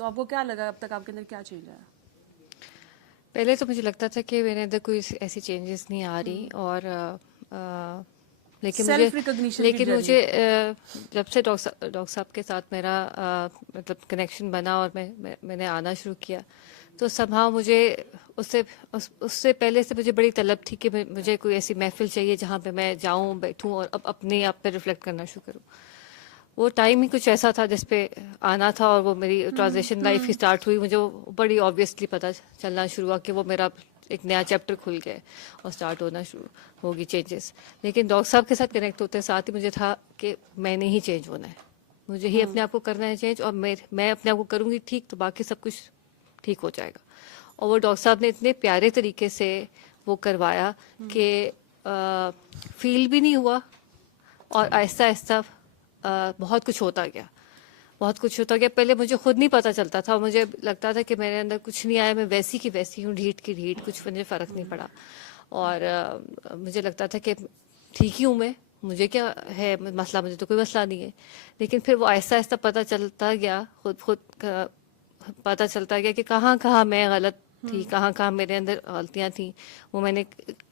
तो आपको क्या लगा अब तक आपके अंदर क्या चेंज आया? पहले तो मुझे लगता था कि मेरे अंदर कोई ऐसी चेंजेस नहीं आ रही, और लेकिन मुझे सेल्फ रिकॉग्निशन की लेकिन जर्नी। मुझे जब से डॉक्टर साहब के साथ मेरा मतलब कनेक्शन बना और मैंने आना शुरू किया, तो somehow मुझे उससे पहले से मुझे बड़ी तलब थी कि मुझे कोई ऐसी महफिल चाहिए जहाँ पे मैं जाऊँ, बैठूँ और अब अपने आप पे रिफ्लेक्ट करना शुरू करूँ। वो टाइम ही कुछ ऐसा था जिस पे आना था, और वो मेरी ट्रांजिशन लाइफ ही स्टार्ट हुई। मुझे वो बड़ी ऑब्वियसली पता चलना शुरू हुआ कि वो मेरा एक नया चैप्टर खुल गया है और स्टार्ट होना शुरू होगी चेंजेस। लेकिन डॉक्टर साहब के साथ कनेक्ट होते साथ ही मुझे था कि मैंने ही चेंज होना है, मुझे ही अपने आप को करना है चेंज, और मैं अपने आप को करूँगी ठीक तो बाकी सब कुछ ठीक हो जाएगा। और वो डॉक्टर साहब ने इतने प्यारे तरीके से वो करवाया कि फील भी नहीं हुआ, और आहिस्ता आहिस्ता बहुत कुछ होता गया, बहुत कुछ होता गया। पहले मुझे खुद नहीं पता चलता था, मुझे लगता था कि मेरे अंदर कुछ नहीं आया, मैं वैसी की वैसी हूँ, ढीठ की ढीठ, कुछ मुझे फ़र्क नहीं पड़ा। और मुझे लगता था कि ठीक ही हूँ मैं, मुझे क्या है मसला, मुझे तो कोई मसला नहीं है। लेकिन फिर वो आहिस्ता आहिस्ता पता चलता गया, खुद खुद पता चलता गया कि कहाँ कहाँ मैं गलत थी, कहाँ कहाँ मेरे अंदर गलतियाँ थी। वो मैंने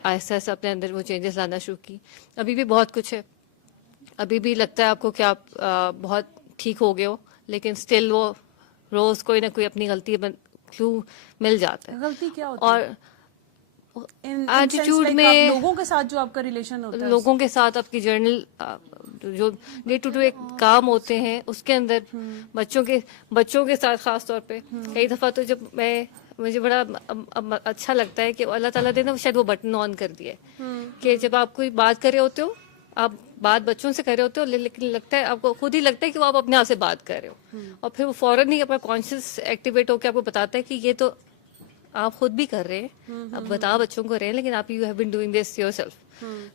आहिस्ता आहिस्ता अपने अंदर वो चेंजेस लाना शुरू की। अभी भी बहुत कुछ है, अभी भी लगता है आपको कि आप बहुत ठीक हो गए हो, लेकिन स्टिल वो रोज कोई ना कोई अपनी गलती क्यों मिल जाता है। गलती क्या होती है? और इन सेंस एटीट्यूड लाइक आप में, लोगों के साथ जो आपका रिलेशन होता है लोगों के साथ आपकी जर्नल जो डे टू डे काम होते हैं उसके अंदर, बच्चों के साथ खास तौर पे कई दफ़ा तो जब मुझे बड़ा अच्छा लगता है कि अल्लाह ताला ने ना शायद वो बटन ऑन कर दिया है कि जब आप कोई बात कर रहे होते हो, आप बात बच्चों से कर रहे होते हो, लेकिन लगता है आपको खुद ही लगता है कि वो आप अपने आप से बात कर रहे हो, और फिर वो फौरन ही अपना कॉन्शियस एक्टिवेट होकर आपको बताता है कि ये तो आप खुद भी कर रहे हैं, आप बता बच्चों को रहे हैं, लेकिन आप you have been doing this yourself.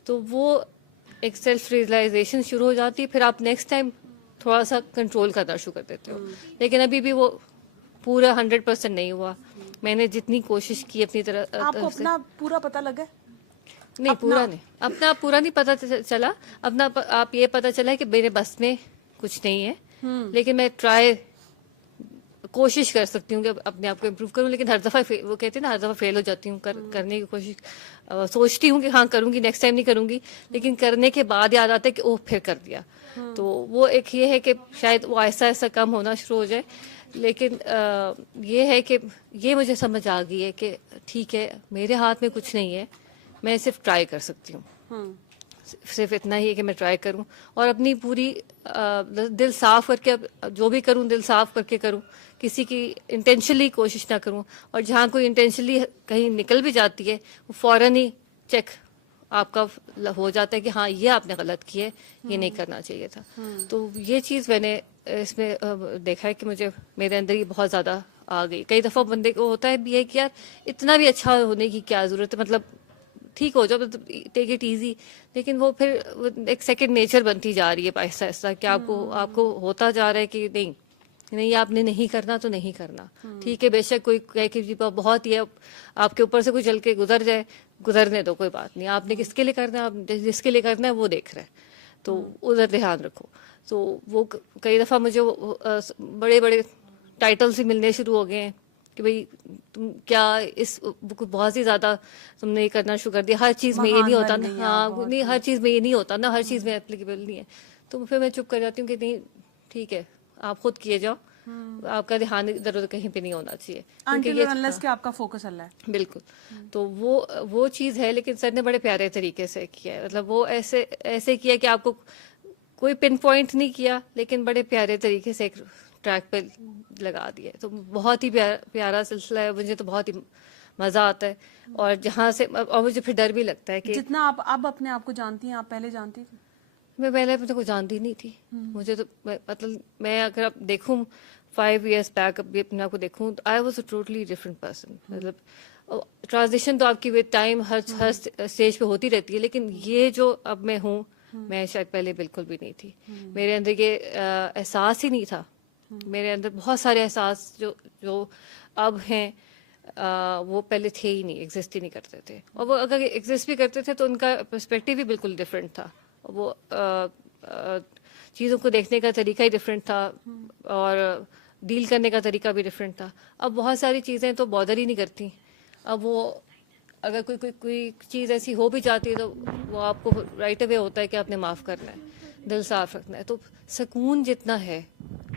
तो वो एक सेल्फ रियलाइजेशन शुरू हो जाती है, फिर आप नेक्स्ट टाइम थोड़ा सा कंट्रोल करना शुरू कर देते हो। लेकिन अभी भी वो पूरा 100% नहीं हुआ। मैंने जितनी कोशिश की अपनी आपको तरफ से, अपना पूरा पता लगा? नहीं अपना पूरा नहीं, अपना पूरा नहीं पता चला। आप ये पता चला है कि मेरे बस में कुछ नहीं है, लेकिन मैं कोशिश कर सकती हूँ कि अपने आप को इम्प्रूव करूँ। लेकिन हर दफ़ा वो कहते हैं ना, हर दफ़ा फेल हो जाती हूँ करने की कोशिश। सोचती हूँ कि हाँ करूँगी, नेक्स्ट टाइम नहीं करूँगी, लेकिन करने के बाद याद आता है कि ओह फिर कर दिया। तो वो एक ये है कि शायद वो ऐसा ऐसा कम होना शुरू हो जाए। लेकिन ये है कि ये मुझे समझ आ गई है कि ठीक है, मेरे हाथ में कुछ नहीं है, मैं सिर्फ ट्राई कर सकती हूँ। सिर्फ इतना ही है कि मैं ट्राई करूं और अपनी पूरी दिल साफ करके, अब जो भी करूं दिल साफ करके करूं, किसी की इंटेंशनली कोशिश ना करूं। और जहां कोई इंटेंशनली कहीं निकल भी जाती है, वो फौरन ही चेक आपका हो जाता है कि हाँ ये आपने गलत किया है, ये नहीं करना चाहिए था। तो ये चीज़ मैंने इसमें देखा है कि मुझे मेरे अंदर ये बहुत ज़्यादा आ गई। कई दफ़ा बंदे को होता है भी है कि यार इतना भी अच्छा होने की क्या ज़रूरत है, मतलब ठीक हो जाओ, मतलब टेक इट इजी। लेकिन वो फिर एक सेकंड नेचर बनती जा रही है आहिस्ता आहिस्ता कि आपको आपको होता जा रहा है कि नहीं नहीं, आपने नहीं करना तो नहीं करना। ठीक है, बेशक कोई कहे कि जी बहुत ही है, आपके ऊपर से कोई चल के गुजर जाए, गुजरने दो, कोई बात नहीं। आपने किसके लिए करना है, आप जिसके लिए करना है वो देख रहे हैं, तो उधर ध्यान रखो। तो वो कई दफ़ा मुझे बड़े बड़े टाइटल से मिलने शुरू हो गए हैं कि भाई तुम क्या इस बहुत ही ज़्यादा तुमने ये करना शुरू कर दिया, हर चीज़ में ये नहीं महान होता बन ना, गई हैं आप हाँ बहुत। नहीं हर चीज़ में ये नहीं होता ना, हर चीज़ में एप्लीकेबल नहीं है। तो फिर मैं चुप कर जाती हूँ कि नहीं ठीक है, आप खुद किए जाओ, आपका ध्यान इधर उधर कहीं पे नहीं होना चाहिए, क्योंकि अनटिल ये और अनलेस कि आपका फोकस अल्लाह है। बिल्कुल। तो वो चीज़ है, लेकिन सर ने बड़े प्यारे तरीके से किया है। मतलब वो ऐसे ऐसे किया कि आपको कोई पिन पॉइंट नहीं किया, लेकिन बड़े प्यारे तरीके से एक ट्रैक पे लगा दिया। तो बहुत ही प्यारा सिलसिला है, मुझे तो बहुत ही मज़ा आता है। और जहाँ से और मुझे फिर डर भी लगता है कि जितना आप अब अपने आप को जानती हैं, आप पहले जानती थी? मैं पहले अपने को जानती नहीं थी। मुझे तो मतलब मैं अगर अब देखूं 5 years बैक, अभी अपने आप को देखूं, I was a totally different person. मतलब ट्रांजिशन तो आपकी विद टाइम हर स्टेज पे होती रहती है, लेकिन ये जो अब मैं हूँ, मैं शायद पहले बिल्कुल भी नहीं थी। मेरे अंदर ये एहसास ही नहीं था। मेरे अंदर बहुत सारे एहसास जो जो अब हैं, वो पहले थे ही नहीं, एग्जिस्ट ही नहीं करते थे। और वो अगर एग्जिस्ट भी करते थे तो उनका पर्सपेक्टिव भी बिल्कुल डिफरेंट था। वो चीज़ों को देखने का तरीका ही डिफरेंट था। और डील करने का तरीका भी डिफरेंट था। अब बहुत सारी चीज़ें तो बॉदर ही नहीं करती। अब वो अगर कोई कोई कोई चीज़ ऐसी हो भी जाती है तो वो आपको राइट अवे होता है कि आपने माफ़ करना है, दिल साफ रखना है। तो सुकून जितना है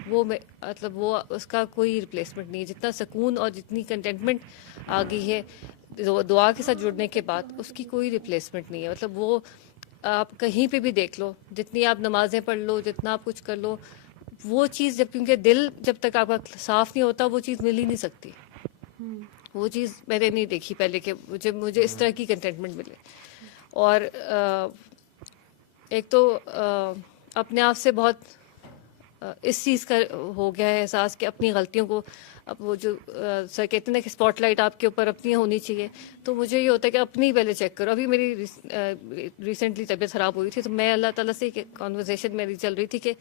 वो मतलब वो उसका कोई रिप्लेसमेंट नहीं है। जितना सुकून और जितनी कंटेंटमेंट आ गई है दुआ के साथ जुड़ने के बाद, उसकी कोई रिप्लेसमेंट नहीं है। मतलब वो आप कहीं पे भी देख लो, जितनी आप नमाजें पढ़ लो, जितना आप कुछ कर लो, वो चीज़ जब क्योंकि दिल जब तक आपका साफ नहीं होता वो चीज़ मिल ही नहीं सकती। वो चीज़ मैंने नहीं देखी पहले कि मुझे इस तरह की कंटेंटमेंट मिले। और एक तो अपने आप से बहुत इस चीज़ का हो गया है एहसास कि अपनी गलतियों को अब वो जो सर कहते हैं ना कि स्पॉटलाइट आपके ऊपर अपनी होनी चाहिए, तो मुझे ये होता है कि अपनी पहले चेक करो। अभी मेरी रिसेंटली तबीयत ख़राब हुई थी तो मैं अल्लाह ताला से कॉन्वर्सेशन मेरी चल रही थी कि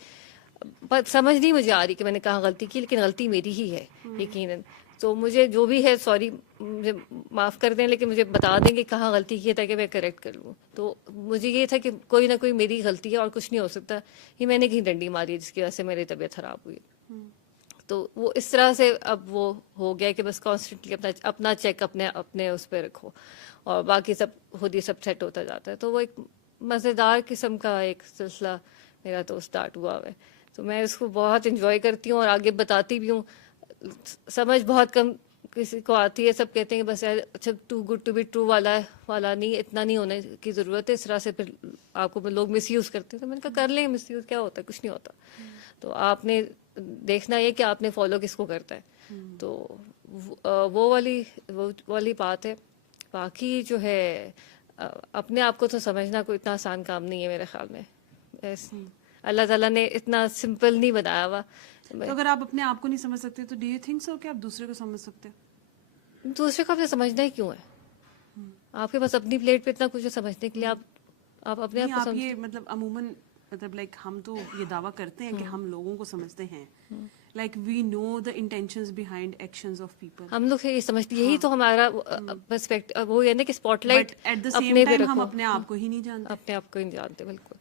पर समझ नहीं मुझे आ रही कि मैंने कहाँ गलती की, लेकिन गलती मेरी ही है यकीनन। तो मुझे जो भी है सॉरी, मुझे माफ़ कर दें, लेकिन मुझे बता दें कि कहाँ गलती की है ताकि मैं करेक्ट कर लूँ। तो मुझे ये था कि कोई ना कोई मेरी गलती है और कुछ नहीं हो सकता, ये मैंने कहीं डंडी मारी है जिसकी वजह से मेरी तबीयत ख़राब हुई। तो वो इस तरह से अब वो हो गया कि बस कॉन्स्टेंटली अपना अपना चेक अपने अपने उस पर रखो और बाकी सब खुद ही सब सेट होता जाता है। तो वो एक मज़ेदार किस्म का एक सिलसिला मेरा तो स्टार्ट हुआ है। तो मैं इसको बहुत इंजॉय करती हूँ और आगे बताती भी हूँ। समझ बहुत कम किसी को आती है, सब कहते हैं कि बस यार अच्छा too good to be true वाला नहीं, इतना नहीं होने की ज़रूरत है। इस तरह से फिर आपको लोग मिस यूज़ करते हैं। तो मैंने कहा कर लें मिस यूज़, क्या होता है, कुछ नहीं होता। तो आपने देखना है कि आपने फॉलो किसको करता है। तो वो वाली बात है। बाकी जो है अपने आप को तो समझना कोई इतना आसान काम नहीं है मेरे ख्याल में। अल्लाह ताला ने इतना सिंपल नहीं बनाया हुआ। तो अगर आप अपने आप को नहीं समझ सकते तो डू यू थिंक सो कि आप दूसरे को समझ सकते हो? दूसरे को आपने समझना ही क्यों है? आपके पास अपनी प्लेट पे इतना कुछ है समझने के लिए। आप अपने नहीं, आप को आप समझ ये मतलब अमूमन मतलब लाइक हम तो ये दावा करते हैं कि हम लोगों को समझते हैं, like we know the intentions behind actions of people, हम लोग ये समझते, यही तो हमारा पर्सपेक्टिव वो है ना कि spotlight but at the same अपने पे टाइम हम रखो। अपने आप को ही नहीं जानते। अपने आप को ही नहीं जानते बिल्कुल।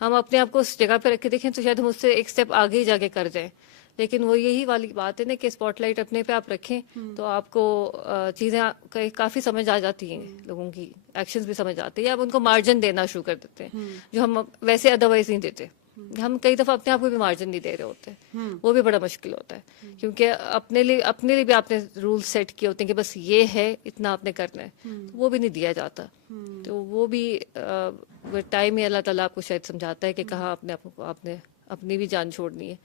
हम अपने आप को उस जगह पे रख के देखें तो शायद हम उससे एक स्टेप आगे ही जाके कर जाएं। लेकिन वो यही वाली बात है ना कि स्पॉटलाइट अपने पे आप रखें तो आपको चीज़ें काफ़ी समझ आ जाती हैं, लोगों की एक्शंस भी समझ आते हैं, या आप उनको मार्जिन देना शुरू कर देते हैं जो हम वैसे अदरवाइज नहीं देते। हम कई दफ़ा अपने आप को भी मार्जिन नहीं दे रहे होते, वो भी बड़ा मुश्किल होता है क्योंकि अपने लिए भी आपने रूल सेट किए होते हैं कि बस ये है, इतना आपने करना है, तो वो भी नहीं दिया जाता। तो वो भी टाइम में अल्लाह ताला आपको शायद समझाता है कि कहाँ अपने आप को आपने अपनी भी जान छोड़नी है।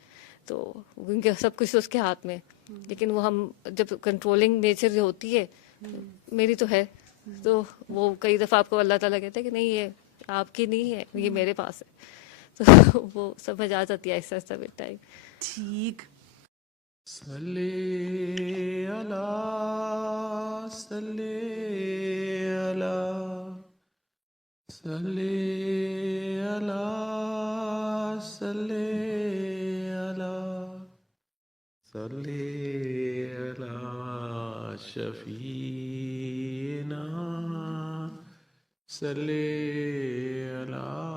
तो क्योंकि सब कुछ उसके हाथ में, लेकिन वो हम जब कंट्रोलिंग नेचर जो होती है मेरी तो है, तो वो कई दफ़ा आपको अल्लाह ताला कहता है कि नहीं ये आपकी नहीं है, ये मेरे पास है। तो वो समझ आ जाती है ऐसा ऐसा विद टाइम। ठीक। सल्ले अला सल्ले अला सल्ले अला सल्ले अला सल्ले अला शफीना सल्ले अला